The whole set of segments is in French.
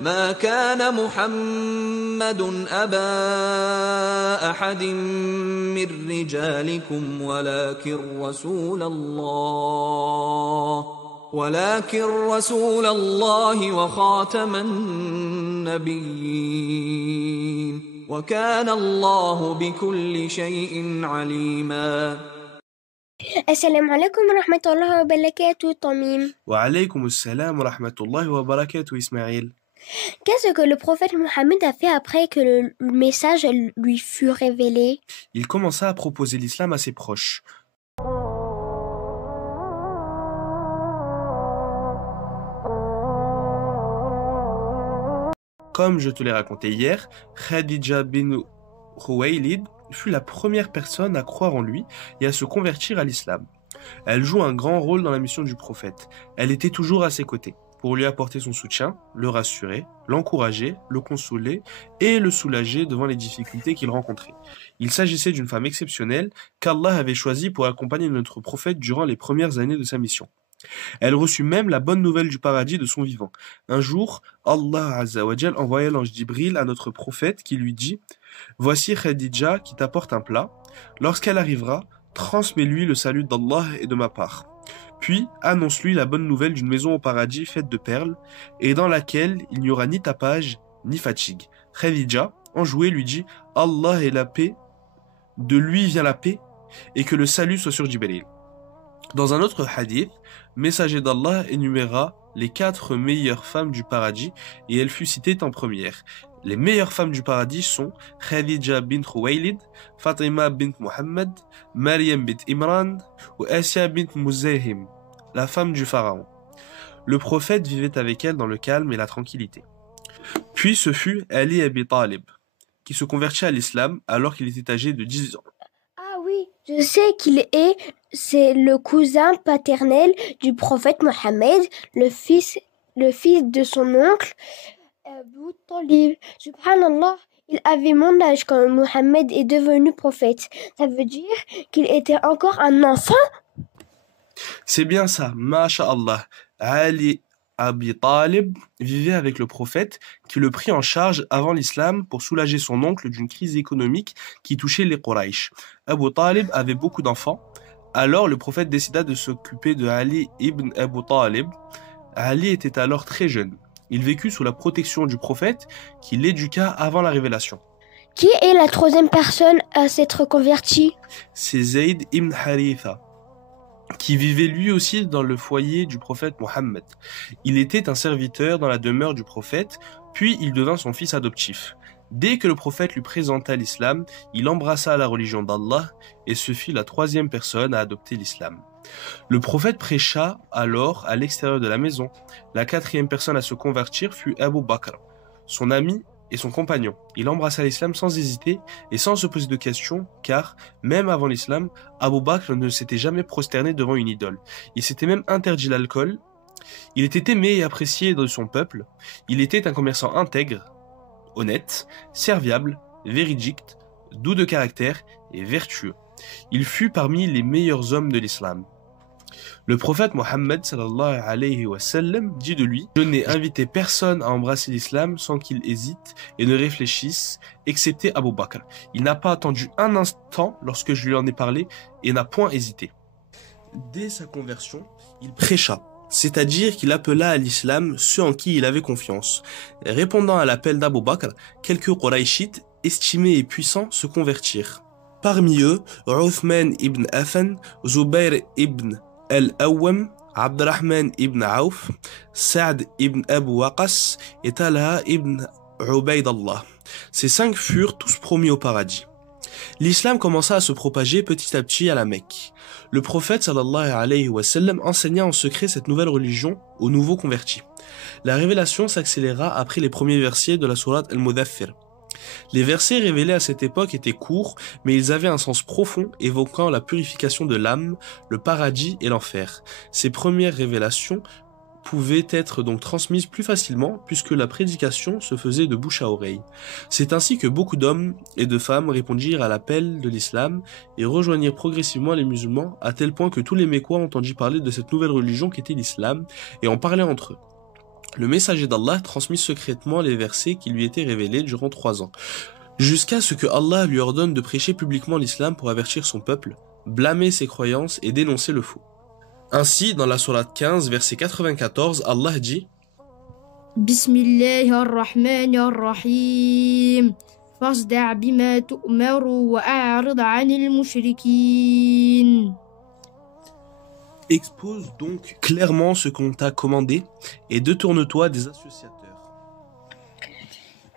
ما كان محمد أبا أحد من رجالكم ولكن رسول الله وخاتم النبيين وكان الله بكل شيء عليما. السلام عليكم ورحمة الله وبركاته Tamim. وعليكم السلام ورحمة الله وبركاته Ismaël. Qu'est-ce que le prophète Mohammed a fait après que le message lui fut révélé? Il commença à proposer l'islam à ses proches. Comme je te l'ai raconté hier, Khadija bin Khuwaylid fut la première personne à croire en lui et à se convertir à l'islam. Elle joue un grand rôle dans la mission du prophète. Elle était toujours à ses côtés pour lui apporter son soutien, le rassurer, l'encourager, le consoler et le soulager devant les difficultés qu'il rencontrait. Il s'agissait d'une femme exceptionnelle qu'Allah avait choisie pour accompagner notre prophète durant les premières années de sa mission. Elle reçut même la bonne nouvelle du paradis de son vivant. Un jour, Allah Azza wa Jal envoya l'ange Jibril à notre prophète qui lui dit « Voici Khadija qui t'apporte un plat. Lorsqu'elle arrivera, transmets-lui le salut d'Allah et de ma part. Puis annonce-lui la bonne nouvelle d'une maison au paradis faite de perles et dans laquelle il n'y aura ni tapage ni fatigue. » Khadija, enjouée, lui dit « Allah est la paix, de lui vient la paix et que le salut soit sur Jibril. » Dans un autre hadith, messager d'Allah énuméra les 4 meilleures femmes du paradis et elle fut citée en première. Les meilleures femmes du paradis sont Khadija bint Khuwaylid, Fatima bint Muhammad, Maryam bint Imran ou Asya bint Muzahim, la femme du pharaon. Le prophète vivait avec elle dans le calme et la tranquillité. Puis ce fut Ali Abi Talib, qui se convertit à l'islam alors qu'il était âgé de 10 ans. Ah oui, je sais c'est le cousin paternel du prophète Mohammed, le fils de son oncle Abu Talib. Subhanallah, il avait mon âge quand Mohammed est devenu prophète. Ça veut dire qu'il était encore un enfant? C'est bien ça, masha'Allah. Ali Abi Talib vivait avec le prophète qui le prit en charge avant l'islam pour soulager son oncle d'une crise économique qui touchait les Quraysh. Abu Talib avait beaucoup d'enfants. Alors le prophète décida de s'occuper de Ali ibn Abu Talib. Ali était alors très jeune. Il vécut sous la protection du prophète qui l'éduqua avant la révélation. Qui est la troisième personne à s'être convertie? C'est Zayd ibn Haritha, qui vivait lui aussi dans le foyer du prophète Mohammed. Il était un serviteur dans la demeure du prophète, puis il devint son fils adoptif. Dès que le prophète lui présenta l'islam, il embrassa la religion d'Allah et se fit la 3e personne à adopter l'islam. Le prophète prêcha alors à l'extérieur de la maison. La 4e personne à se convertir fut Abu Bakr, son ami et son compagnon. Il embrassa l'islam sans hésiter et sans se poser de questions, car, même avant l'islam, Abu Bakr ne s'était jamais prosterné devant une idole. Il s'était même interdit l'alcool. Il était aimé et apprécié de son peuple. Il était un commerçant intègre, honnête, serviable, véridique, doux de caractère et vertueux. Il fut parmi les meilleurs hommes de l'islam. Le prophète Mohammed sallallahu alayhi wa sallam dit de lui: Je n'ai invité personne à embrasser l'islam sans qu'il hésite et ne réfléchisse, excepté Abu Bakr. Il n'a pas attendu un instant lorsque je lui en ai parlé et n'a point hésité. Dès sa conversion, il prêcha, c'est-à-dire qu'il appela à l'islam ceux en qui il avait confiance. Répondant à l'appel d'Abu Bakr, quelques Qurayshites, estimés et puissants, se convertirent. Parmi eux, Uthman ibn Affan, Zubayr ibn al-Awwam, Abdurrahman ibn Auf, Sa'd ibn Abu Waqas et Talha ibn Ubaydallah. Ces 5 furent tous promis au paradis. L'islam commença à se propager petit à petit à la Mecque. Le prophète sallallahu alayhi wa sallam enseigna en secret cette nouvelle religion aux nouveaux convertis. La révélation s'accéléra après les premiers versets de la sourate Al-Mudaththir. Les versets révélés à cette époque étaient courts, mais ils avaient un sens profond évoquant la purification de l'âme, le paradis et l'enfer. Ces premières révélations pouvaient être donc transmises plus facilement puisque la prédication se faisait de bouche à oreille. C'est ainsi que beaucoup d'hommes et de femmes répondirent à l'appel de l'islam et rejoignirent progressivement les musulmans à tel point que tous les Mécois entendirent parler de cette nouvelle religion qu'était l'islam et en parlaient entre eux. Le messager d'Allah transmit secrètement les versets qui lui étaient révélés durant 3 ans, jusqu'à ce que Allah lui ordonne de prêcher publiquement l'islam pour avertir son peuple, blâmer ses croyances et dénoncer le faux. Ainsi, dans la sourate 15, verset 94, Allah dit Bismillahirrahmanirrahim. Fasda' bima tu'maru wa a'rid 'anil mushrikin. Expose donc clairement ce qu'on t'a commandé et détourne-toi des associateurs.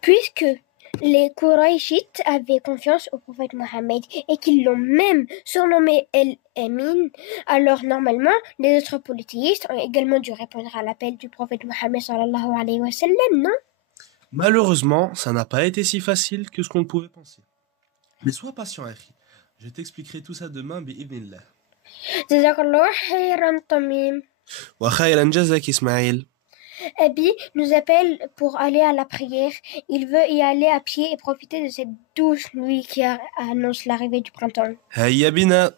Puisque les Qurayshites avaient confiance au prophète Mohammed et qu'ils l'ont même surnommé El-Amin, alors normalement, les autres polythéistes ont également dû répondre à l'appel du prophète Mohammed sallallahu alayhi wa sallam, non? Malheureusement, ça n'a pas été si facile que ce qu'on pouvait penser. Mais sois patient, Akhi. Je t'expliquerai tout ça demain, bi'idhnillah. Jazakallah khayran Tamim. Wa khayran jazak Ismaïl. Abi nous appelle pour aller à la prière. Il veut y aller à pied et profiter de cette douce nuit qui annonce l'arrivée du printemps. Hayya bina.